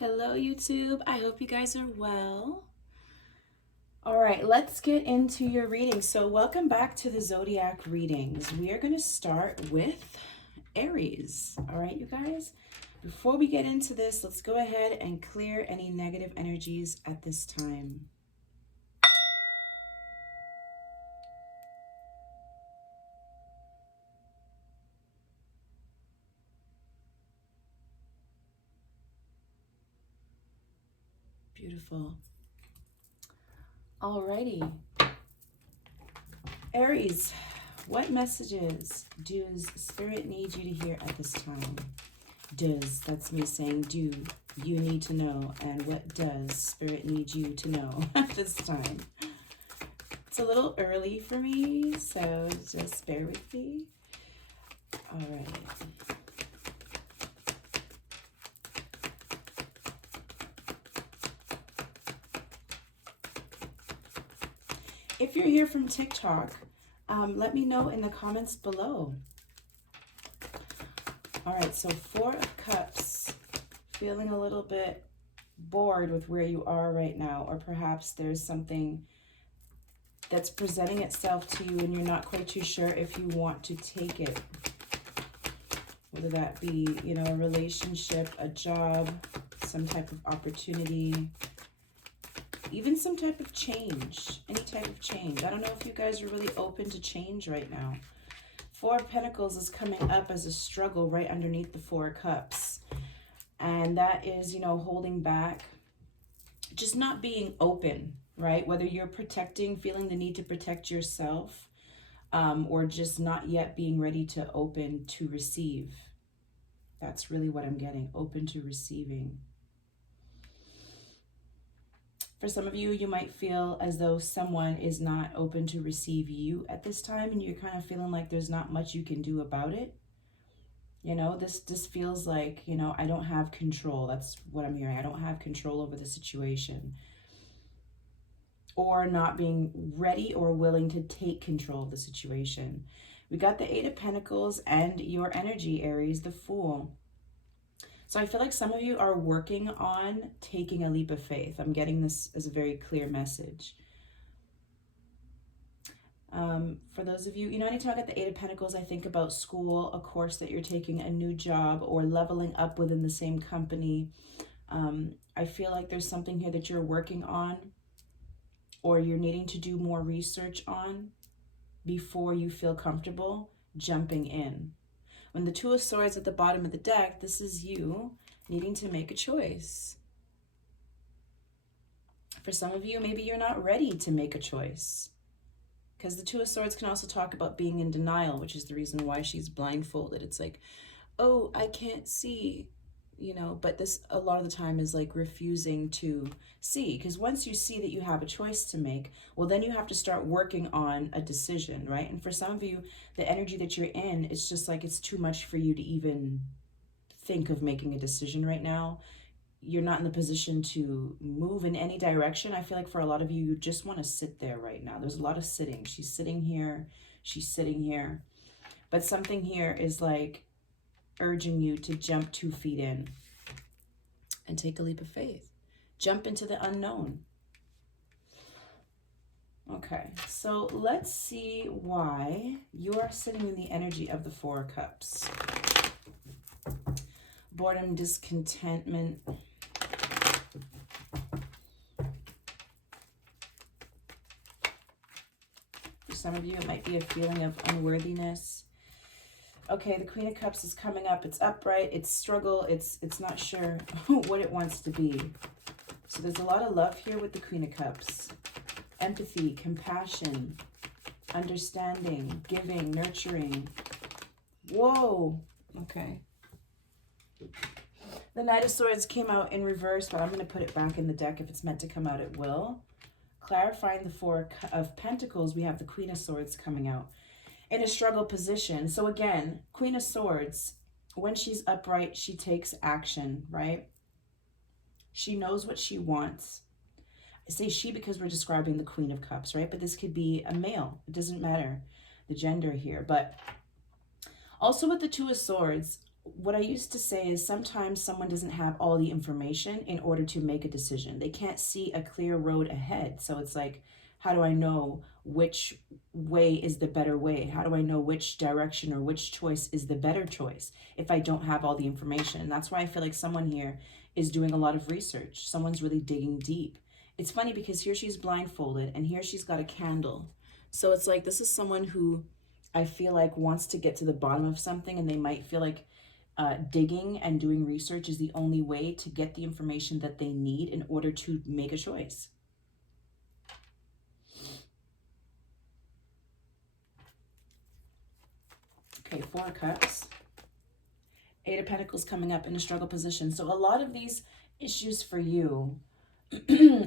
Hello YouTube, I hope you guys are well. All right, let's get into your reading. So welcome back to the Zodiac readings. We are going to start with Aries. All right, you guys, before we get into this, let's go ahead and clear any negative energies at this time. Beautiful. Alrighty. Aries, what messages does Spirit need you to hear at this time? Does, that's me saying do you need to know, and what does Spirit need you to know at this time? It's a little early for me, so just bear with me. All right. If you're here from TikTok, let me know in the comments below. All right, so Four of Cups, feeling a little bit bored with where you are right now, or perhaps there's something that's presenting itself to you and you're not quite too sure if you want to take it. Whether that be, you know, a relationship, a job, some type of opportunity, even some type of change, any type of change. I don't know if you guys are really open to change right now. Four of Pentacles is coming up as a struggle right underneath the Four of Cups. And that is, you know, holding back, just not being open, right? Whether you're protecting, feeling the need to protect yourself, or just not yet being ready to open to receive. That's really what I'm getting, open to receiving. For some of you, you might feel as though someone is not open to receive you at this time, and you're kind of feeling like there's not much you can do about it. You know, this feels like, you know, I don't have control. That's what I'm hearing. I don't have control over the situation. Or not being ready or willing to take control of the situation. We got the Eight of Pentacles and your energy, Aries, the Fool. So I feel like some of you are working on taking a leap of faith. I'm getting this as a very clear message. For those of you, you know, anytime I get the Eight of Pentacles, I think about school, a course that you're taking, a new job, or leveling up within the same company. I feel like there's something here that you're working on, or you're needing to do more research on before you feel comfortable jumping in. When the Two of Swords at the bottom of the deck, this is you needing to make a choice. For some of you, maybe you're not ready to make a choice, because the Two of Swords can also talk about being in denial, which is the reason why she's blindfolded. It's like, oh, I can't see, you know, but this a lot of the time is like refusing to see, because once you see that you have a choice to make, well, then you have to start working on a decision, right? And for some of you, the energy that you're in, it's just like it's too much for you to even think of making a decision right now. You're not in the position to move in any direction. I feel like for a lot of you, you just want to sit there right now. There's a lot of sitting. She's sitting here. She's sitting here. But something here is like urging you to jump 2 feet in and take a leap of faith. Jump into the unknown. Okay, so let's see why you are sitting in the energy of the Four of Cups. Boredom, discontentment. For some of you, it might be a feeling of unworthiness. Okay, the Queen of Cups is coming up. It's upright, it's struggle, it's not sure what it wants to be. So there's a lot of love here with the Queen of Cups. Empathy, compassion, understanding, giving, nurturing. Whoa, okay. The Knight of Swords came out in reverse, but I'm going to put it back in the deck. If it's meant to come out, it will. Clarifying the Four of Pentacles, we have the Queen of Swords coming out in a struggle position. So again, Queen of Swords, when she's upright, she takes action, right? She knows what she wants. I say she because we're describing the Queen of Cups, right? But this could be a male. It doesn't matter the gender here. But also with the Two of Swords, what I used to say is sometimes someone doesn't have all the information in order to make a decision. They can't see a clear road ahead. So it's like, how do I know which way is the better way? How do I know which direction or which choice is the better choice if I don't have all the information? And that's why I feel like someone here is doing a lot of research. Someone's really digging deep. It's funny because here she's blindfolded and here she's got a candle. So it's like, this is someone who I feel like wants to get to the bottom of something, and they might feel like digging and doing research is the only way to get the information that they need in order to make a choice. Okay, 4 of Cups. 8 of Pentacles coming up in a struggle position. So a lot of these issues for you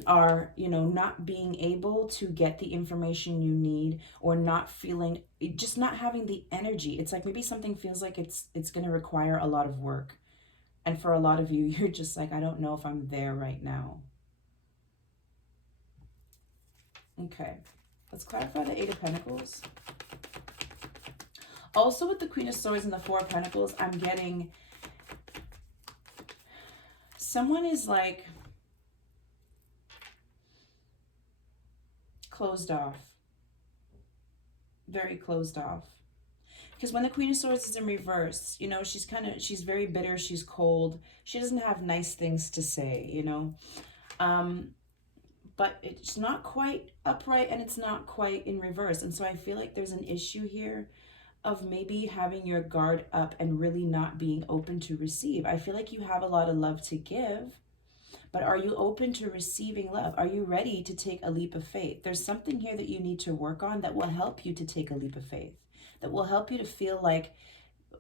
are, you know, not being able to get the information you need, or not feeling, just not having the energy. It's like maybe something feels like it's going to require a lot of work. And for a lot of you, you're just like, I don't know if I'm there right now. Okay, let's clarify the 8 of Pentacles. Also with the Queen of Swords and the 4 of Pentacles, I'm getting someone is like closed off, very closed off. Because when the Queen of Swords is in reverse, you know, she's very bitter, she's cold, she doesn't have nice things to say, you know. But it's not quite upright and it's not quite in reverse. And so I feel like there's an issue here of maybe having your guard up and really not being open to receive. I feel like you have a lot of love to give, but are you open to receiving love? Are you ready to take a leap of faith? There's something here that you need to work on that will help you to take a leap of faith, that will help you to feel like,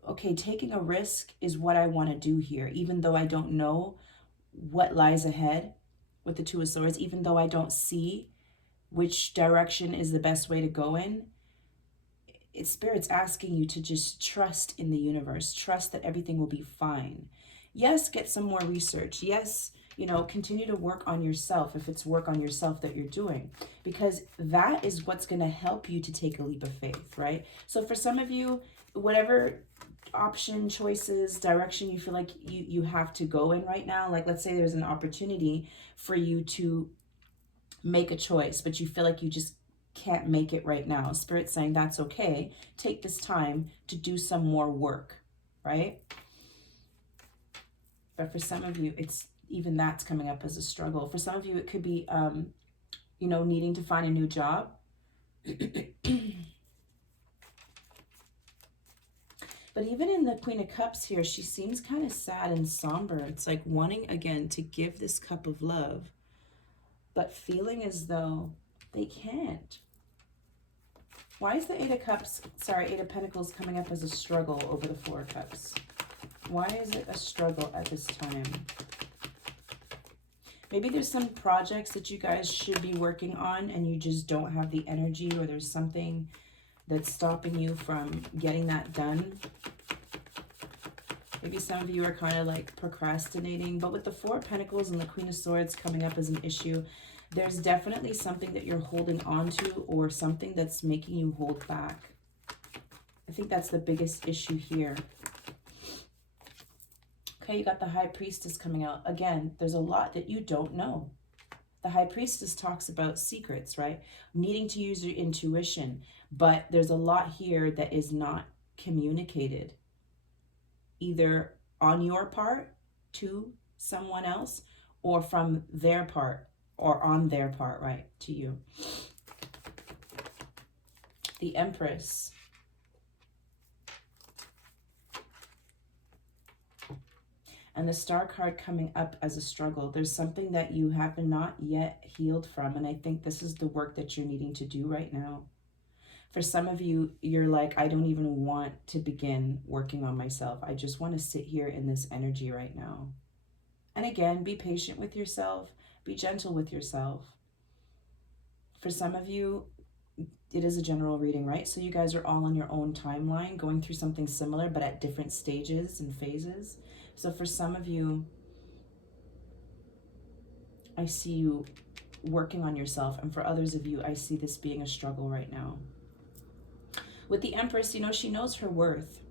okay, taking a risk is what I want to do here, even though I don't know what lies ahead with the 2 of Swords, even though I don't see which direction is the best way to go in. Spirit's asking you to just trust in the universe, trust that everything will be fine. Yes, get some more research. Yes, you know, continue to work on yourself if it's work on yourself that you're doing, because that is what's going to help you to take a leap of faith, right? So for some of you, whatever option, choices, direction you feel like you have to go in right now, like let's say there's an opportunity for you to make a choice, but you feel like you just can't make it right now. Spirit's saying that's okay. Take this time to do some more work, right? But for some of you, it's even that's coming up as a struggle. For some of you, it could be, you know, needing to find a new job. But even in the Queen of Cups here, she seems kind of sad and somber. It's like wanting, again, to give this cup of love, but feeling as though they can't. Why is the 8 of Cups, sorry, 8 of Pentacles coming up as a struggle over the 4 of Cups? Why is it a struggle at this time? Maybe there's some projects that you guys should be working on and you just don't have the energy, or there's something that's stopping you from getting that done. Maybe some of you are kind of like procrastinating. But with the 4 of Pentacles and the Queen of Swords coming up as an issue, there's definitely something that you're holding on to, or something that's making you hold back. I think that's the biggest issue here. Okay, you got the High Priestess coming out. Again, there's a lot that you don't know. The High Priestess talks about secrets, right? Needing to use your intuition. But there's a lot here that is not communicated, either on your part to someone else, or from their part, or on their part, right, to you. The Empress. And the Star card coming up as a struggle. There's something that you have not yet healed from, and I think this is the work that you're needing to do right now. For some of you, you're like, I don't even want to begin working on myself. I just want to sit here in this energy right now. And again, be patient with yourself. Be gentle with yourself. For some of you, it is a general reading, right? So you guys are all on your own timeline, going through something similar, but at different stages and phases. So for some of you, I see you working on yourself. And for others of you, I see this being a struggle right now. With the Empress, you know, she knows her worth.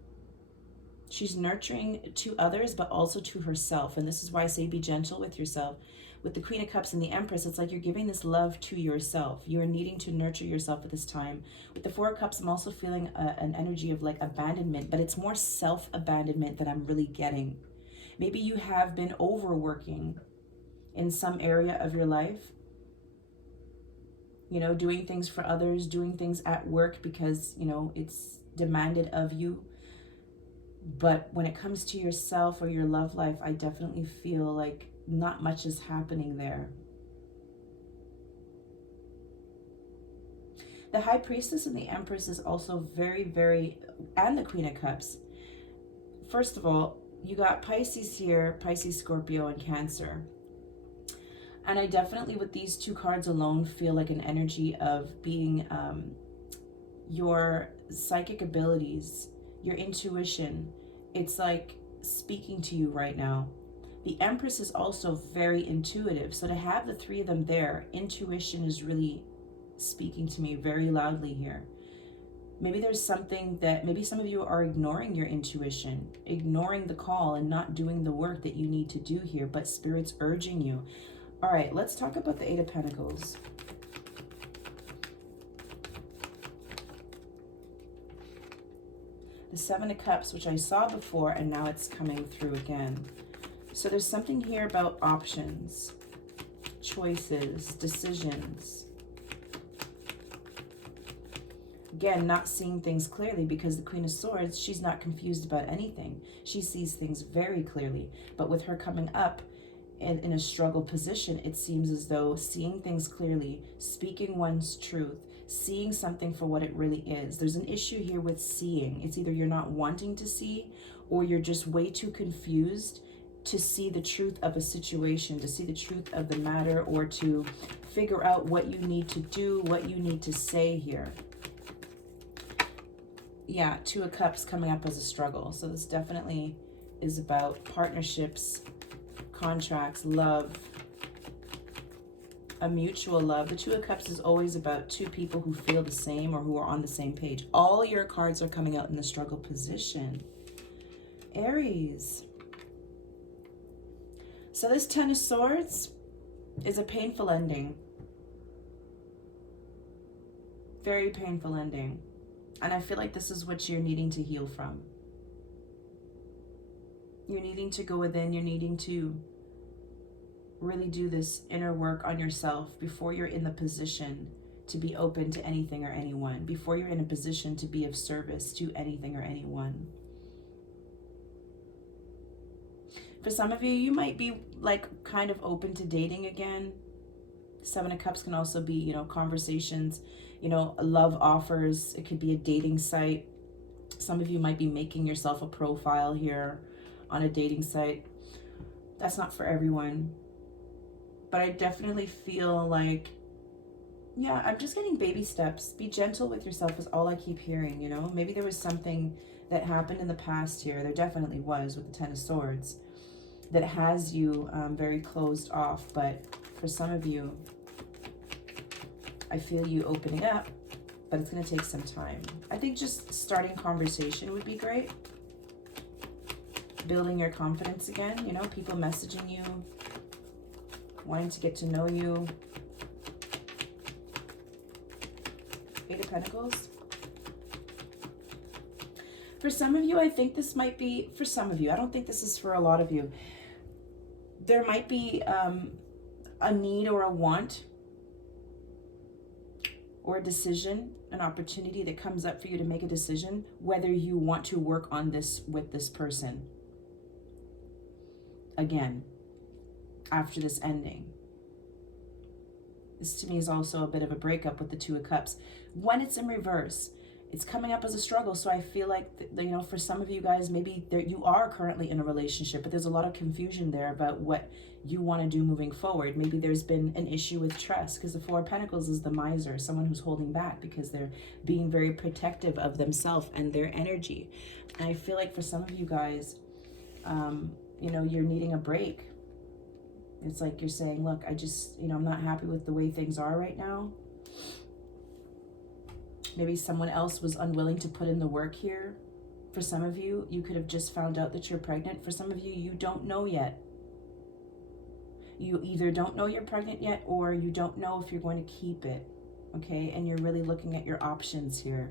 She's nurturing to others, but also to herself. And this is why I say be gentle with yourself. With the Queen of Cups and the Empress, it's like you're giving this love to yourself. You're needing to nurture yourself at this time. With the Four of Cups, I'm also feeling an energy of like abandonment, but it's more self-abandonment that I'm really getting. Maybe you have been overworking in some area of your life. You know, doing things for others, doing things at work because, you know, it's demanded of you. But when it comes to yourself or your love life, I definitely feel like not much is happening there. The High Priestess and the Empress is also very, very, and the Queen of Cups. First of all, you got Pisces here, Pisces, Scorpio, and Cancer. And I definitely, with these two cards alone, feel like an energy of being your psychic abilities, your intuition. It's like speaking to you right now. The Empress is also very intuitive. So to have the three of them there, intuition is really speaking to me very loudly here. Maybe there's something that, maybe some of you are ignoring your intuition, ignoring the call and not doing the work that you need to do here, but Spirit's urging you. All right, let's talk about the Eight of Pentacles. The Seven of Cups, which I saw before, and now it's coming through again. So there's something here about options, choices, decisions. Again, not seeing things clearly, because the Queen of Swords, she's not confused about anything. She sees things very clearly. But with her coming up in a struggle position, it seems as though seeing things clearly, speaking one's truth, seeing something for what it really is. There's an issue here with seeing. It's either you're not wanting to see, or you're just way too confused to see the truth of a situation, to see the truth of the matter, or to figure out what you need to do, what you need to say here. Yeah, Two of Cups coming up as a struggle. So this definitely is about partnerships, contracts, love, a mutual love. The Two of Cups is always about two people who feel the same or who are on the same page. All your cards are coming out in the struggle position. Aries. So this Ten of Swords is a painful ending. Very painful ending. And I feel like this is what you're needing to heal from. You're needing to go within. You're needing to really do this inner work on yourself before you're in the position to be open to anything or anyone, before you're in a position to be of service to anything or anyone. For some of you, you might be like kind of open to dating again. Seven of Cups can also be, you know, conversations, you know, love offers. It could be a dating site. Some of you might be making yourself a profile here on a dating site. That's not for everyone. But I definitely feel like, yeah, I'm just getting baby steps. Be gentle with yourself is all I keep hearing, you know. Maybe there was something that happened in the past here. There definitely was with the Ten of Swords that has you very closed off. But for some of you, I feel you opening up, but it's going to take some time. I think just starting conversation would be great. Building your confidence again, you know, people messaging you, wanting to get to know you. Eight of Pentacles. For some of you, I think this might be, for some of you, I don't think this is for a lot of you. There might be a need or a want or a decision, an opportunity that comes up for you to make a decision, whether you want to work on this with this person. Again, after this ending. This to me is also a bit of a breakup with the Two of Cups. When it's in reverse, it's coming up as a struggle. So I feel like, you know, for some of you guys, maybe you are currently in a relationship, but there's a lot of confusion there about what you want to do moving forward. Maybe there's been an issue with trust, because the Four of Pentacles is the miser, someone who's holding back because they're being very protective of themselves and their energy. And I feel like for some of you guys, you know, you're needing a break. It's like you're saying, look, I just, you know, I'm not happy with the way things are right now. Maybe someone else was unwilling to put in the work here For some of you, you could have just found out that you're pregnant. For some of you, you don't know yet. You either don't know you're pregnant yet, or you don't know if you're going to keep it, okay? And you're really looking at your options here.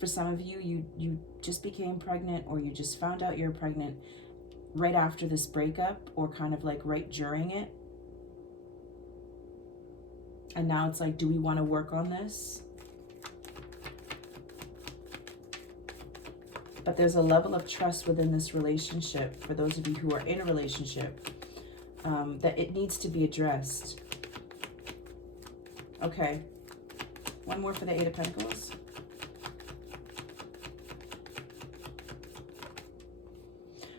For some of you, you just became pregnant, or you just found out you're pregnant right after this breakup, or kind of like right during it. And now it's like, do we want to work on this? But there's a level of trust within this relationship, for those of you who are in a relationship, that it needs to be addressed. Okay. One more for the Eight of Pentacles.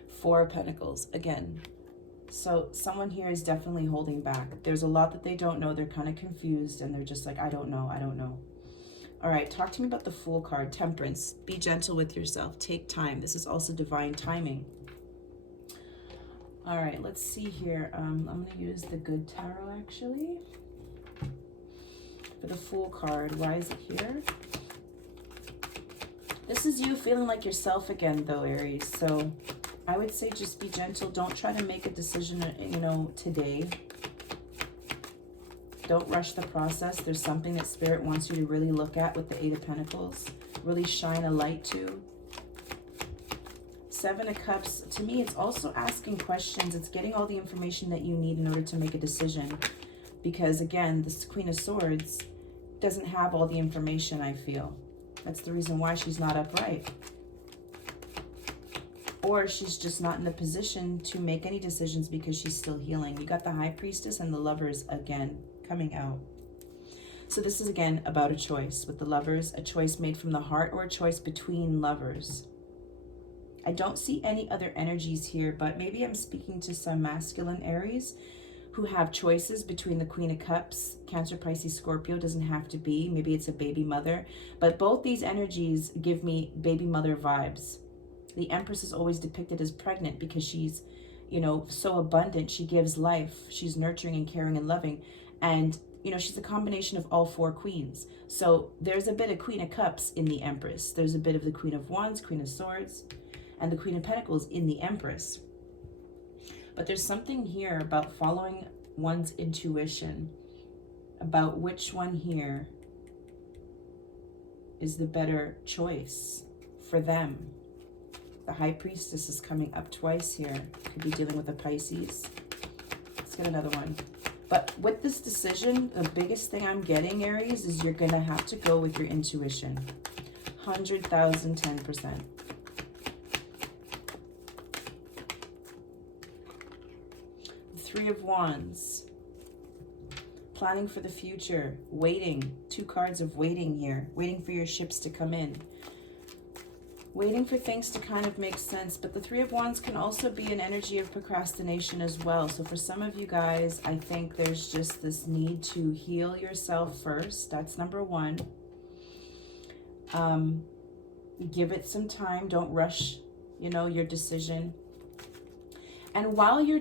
Four of Pentacles, again. So someone here is definitely holding back. There's a lot that they don't know. They're kind of confused, and they're just like, I don't know, I don't know. All right, talk to me about the Fool card. Temperance. Be gentle with yourself. Take time. This is also divine timing. All right, let's see here. I'm going to use the Good Tarot, actually. For the Fool card, why is it here? This is you feeling like yourself again, though, Aries. So I would say just be gentle. Don't try to make a decision, you know, today. Don't rush the process. There's something that Spirit wants you to really look at with the Eight of Pentacles. Really shine a light to. Seven of Cups, to me, it's also asking questions. It's getting all the information that you need in order to make a decision. Because, again, this Queen of Swords doesn't have all the information, I feel. That's the reason why she's not upright. Or she's just not in the position to make any decisions because she's still healing. You got the High Priestess and the Lovers again coming out. So this is again about a choice with the Lovers, a choice made from the heart or a choice between lovers. I don't see any other energies here, but maybe I'm speaking to some masculine Aries who have choices between the Queen of Cups, Cancer, Pisces, Scorpio. Doesn't have to be. Maybe it's a baby mother. But both these energies give me baby mother vibes. The Empress is always depicted as pregnant because she's, you know, so abundant. She gives life. She's nurturing and caring and loving. And, you know, she's a combination of all four queens. So there's a bit of Queen of Cups in the Empress. There's a bit of the Queen of Wands, Queen of Swords, and the Queen of Pentacles in the Empress. But there's something here about following one's intuition, about which one here is the better choice for them. The High Priestess is coming up twice here. Could be dealing with a Pisces. Let's get another one. But with this decision, the biggest thing I'm getting, Aries, is you're going to have to go with your intuition. 100,000, 10%. Three of Wands. Planning for the future. Waiting. Two cards of waiting here. Waiting for your ships to come in. Waiting for things to kind of make sense. But the Three of Wands can also be an energy of procrastination as well. So for some of you guys, I think there's just this need to heal yourself first. That's number one. Give it some time. Don't rush, you know, your decision. And while you're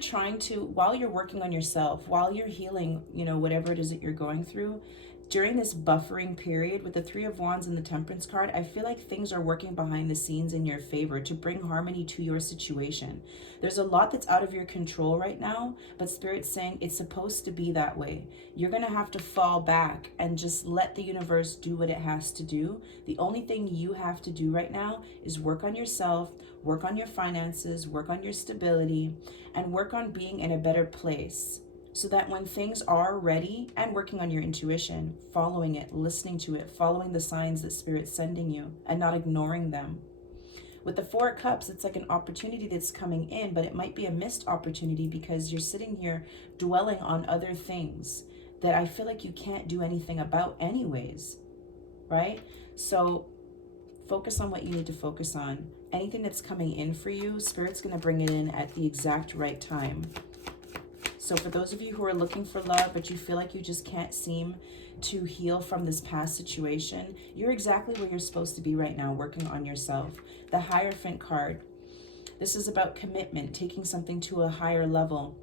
working on yourself, while you're healing, you know, whatever it is that you're going through, during this buffering period with the Three of Wands and the Temperance card, I feel like things are working behind the scenes in your favor to bring harmony to your situation. There's a lot that's out of your control right now, but Spirit's saying it's supposed to be that way. You're going to have to fall back and just let the universe do what it has to do. The only thing you have to do right now is work on yourself, work on your finances, work on your stability, and work on being in a better place. So that when things are ready, and working on your intuition, following it, listening to it, following the signs that Spirit's sending you and not ignoring them. With the Four of Cups, it's like an opportunity that's coming in, but it might be a missed opportunity because you're sitting here dwelling on other things that I feel like you can't do anything about anyways, right? So focus on what you need to focus on. Anything that's coming in for you, Spirit's going to bring it in at the exact right time. So for those of you who are looking for love, but you feel like you just can't seem to heal from this past situation, you're exactly where you're supposed to be right now, working on yourself. The Hierophant card. This is about commitment, taking something to a higher level.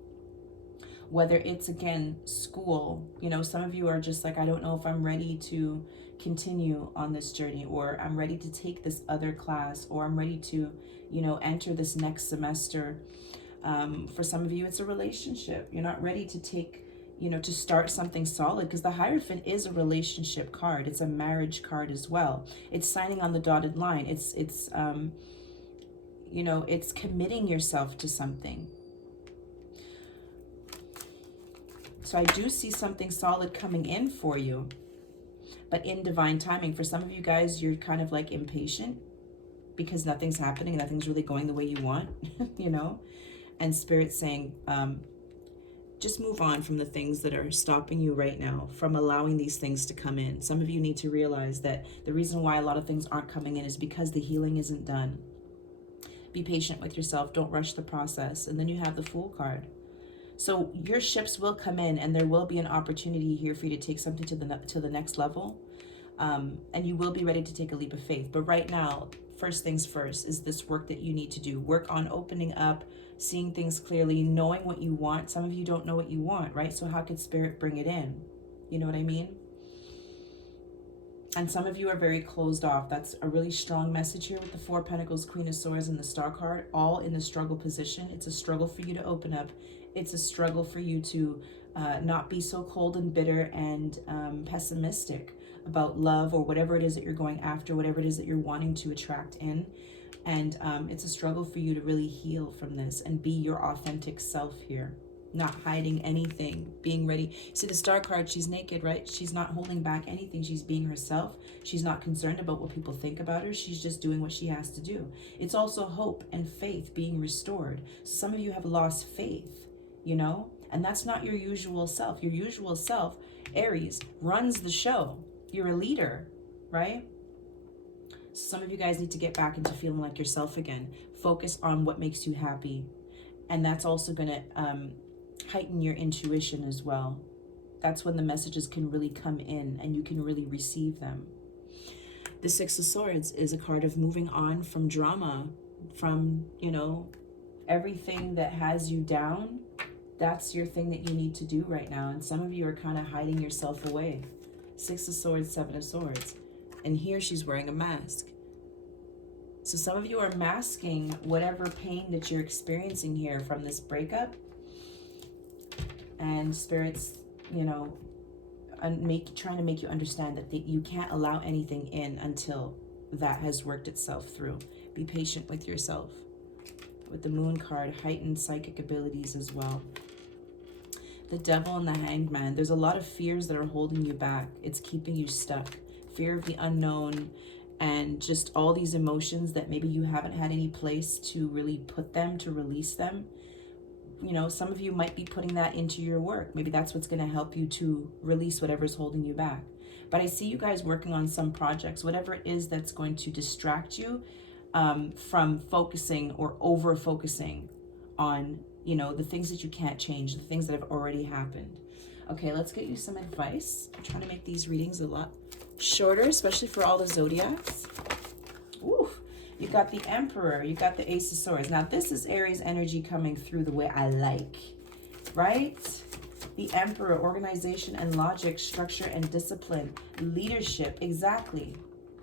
Whether it's, again, school, you know, some of you are just like, I don't know if I'm ready to continue on this journey, or I'm ready to take this other class, or I'm ready to, you know, enter this next semester. For some of you, it's a relationship. You're not ready to take, you know, to start something solid, because the Hierophant is a relationship card. It's a marriage card as well. It's signing on the dotted line. It's you know, it's committing yourself to something. So I do see something solid coming in for you, but in divine timing. For some of you guys, you're kind of like impatient because nothing's happening, nothing's really going the way you want, you know, and Spirit's saying, just move on from the things that are stopping you right now from allowing these things to come in. Some of you need to realize that the reason why a lot of things aren't coming in is because the healing isn't done. Be patient with yourself. Don't rush the process. And then you have the Fool card. So your ships will come in, and there will be an opportunity here for you to take something to the next level. And you will be ready to take a leap of faith. But right now, first things first is this work that you need to do. Work on opening up, seeing things clearly, knowing what you want. Some of you don't know what you want, right? So how could Spirit bring it in? You know what I mean? And some of you are very closed off. That's a really strong message here with the Four of Pentacles, Queen of Swords, and the Star card, all in the struggle position. It's a struggle for you to open up. It's a struggle for you to not be so cold and bitter and pessimistic about love, or whatever it is that you're going after, whatever it is that you're wanting to attract in. And it's a struggle for you to really heal from this and be your authentic self here. Not hiding anything, being ready. See the Star card, she's naked, right? She's not holding back anything. She's being herself. She's not concerned about what people think about her. She's just doing what she has to do. It's also hope and faith being restored. So some of you have lost faith, you know, and that's not your usual self. Your usual self, Aries, runs the show. You're a leader, right? Some of you guys need to get back into feeling like yourself again. Focus on what makes you happy. And that's also going to heighten your intuition as well. That's when the messages can really come in and you can really receive them. The Six of Swords is a card of moving on from drama, from, you know, everything that has you down. That's your thing that you need to do right now. And some of you are kind of hiding yourself away. Six of Swords, Seven of Swords. And here she's wearing a mask. So some of you are masking whatever pain that you're experiencing here from this breakup. And Spirit's, you know, trying to make you understand that you can't allow anything in until that has worked itself through. Be patient with yourself. With the Moon card, heightened psychic abilities as well. The Devil and the Hanged Man. There's a lot of fears that are holding you back. It's keeping you stuck. Fear of the unknown, and just all these emotions that maybe you haven't had any place to really put them, to release them. You know, some of you might be putting that into your work. Maybe that's what's going to help you to release whatever's holding you back. But I see you guys working on some projects, whatever it is that's going to distract you from focusing or over focusing on, you know, the things that you can't change, the things that have already happened. Okay, let's get you some advice. I'm trying to make these readings a lot shorter, especially for all the zodiacs. Ooh, you got the Emperor, you got the Ace of Swords. Now this is Aries energy coming through the way I like, right? The Emperor, organization and logic, structure and discipline, leadership, exactly.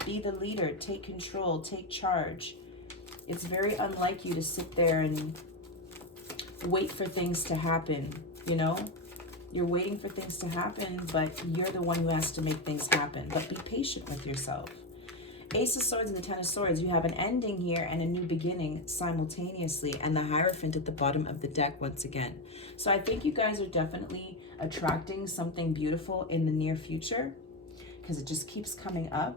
Be the leader, take control, take charge. It's very unlike you to sit there and wait for things to happen, you know? You're waiting for things to happen, but you're the one who has to make things happen. But be patient with yourself. Ace of Swords and the Ten of Swords. You have an ending here and a new beginning simultaneously. And the Hierophant at the bottom of the deck once again. So I think you guys are definitely attracting something beautiful in the near future, because it just keeps coming up.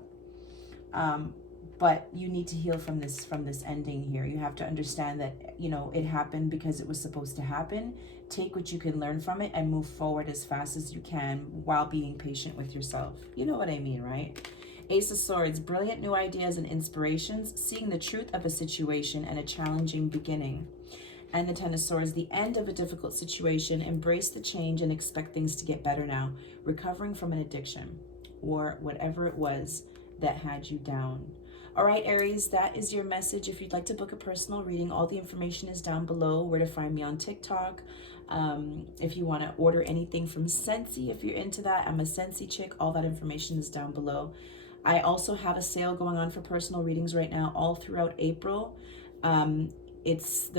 But you need to heal from this ending here. You have to understand that, you know, it happened because it was supposed to happen. Take what you can learn from it and move forward as fast as you can while being patient with yourself. You know what I mean, right? Ace of Swords, brilliant new ideas and inspirations, seeing the truth of a situation and a challenging beginning. And the Ten of Swords, the end of a difficult situation, embrace the change and expect things to get better now. Recovering from an addiction or whatever it was that had you down. All right, Aries, that is your message. If you'd like to book a personal reading, all the information is down below. Where to find me on TikTok. If you want to order anything from Scentsy, if you're into that, I'm a Scentsy chick. All that information is down below. I also have a sale going on for personal readings right now, all throughout April. It's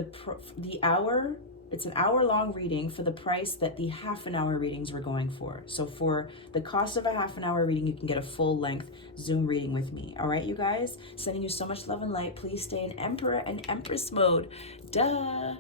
it's an hour-long reading for the price that the half-an-hour readings were going for. So for the cost of a half-an-hour reading, you can get a full-length Zoom reading with me. All right, you guys? Sending you so much love and light. Please stay in Emperor and Empress mode. Duh!